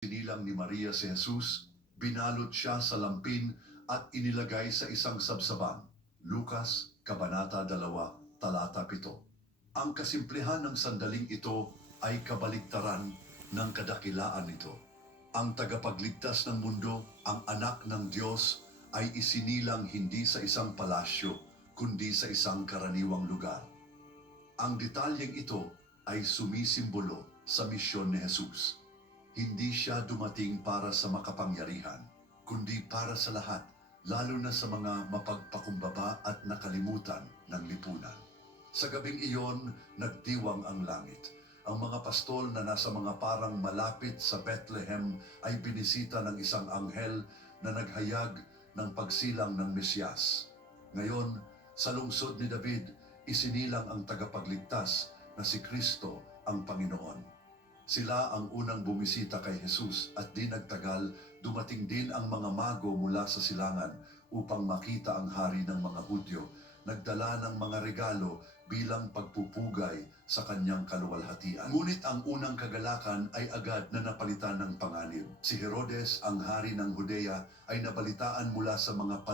Sinilang ni Maria si Jesus, binalot siya sa lampin at inilagay sa isang sabsaban. Lucas, Kabanata 2, Talata 7. Ang kasimplihan ng sandaling ito ay kabaligtaran ng kadakilaan nito. Ang tagapagligtas ng mundo, ang anak ng Diyos, ay isinilang hindi sa isang palasyo, kundi sa isang karaniwang lugar. Ang detalyeng ito ay sumisimbolo sa misyon ni Jesus. Hindi siya dumating para sa makapangyarihan, kundi para sa lahat, lalo na sa mga mapagpakumbaba at nakalimutan ng lipunan. Sa gabing iyon, nagdiwang ang langit. Ang mga pastol na nasa mga parang malapit sa Bethlehem ay binisita ng isang anghel na naghayag ng pagsilang ng Mesyas. Ngayon, sa lungsod ni David, isinilang ang tagapagligtas na si Kristo ang Panginoon. Sila ang unang bumisita kay Jesus at di nagtagal, dumating din ang mga mago mula sa silangan upang makita ang hari ng mga Hudyo, nagdala ng mga regalo bilang pagpupugay sa kanyang kaluwalhatian. Ngunit ang unang kagalakan ay agad na napalitan ng panganib. Si Herodes, ang hari ng Judea, ay nabalitaan mula sa mga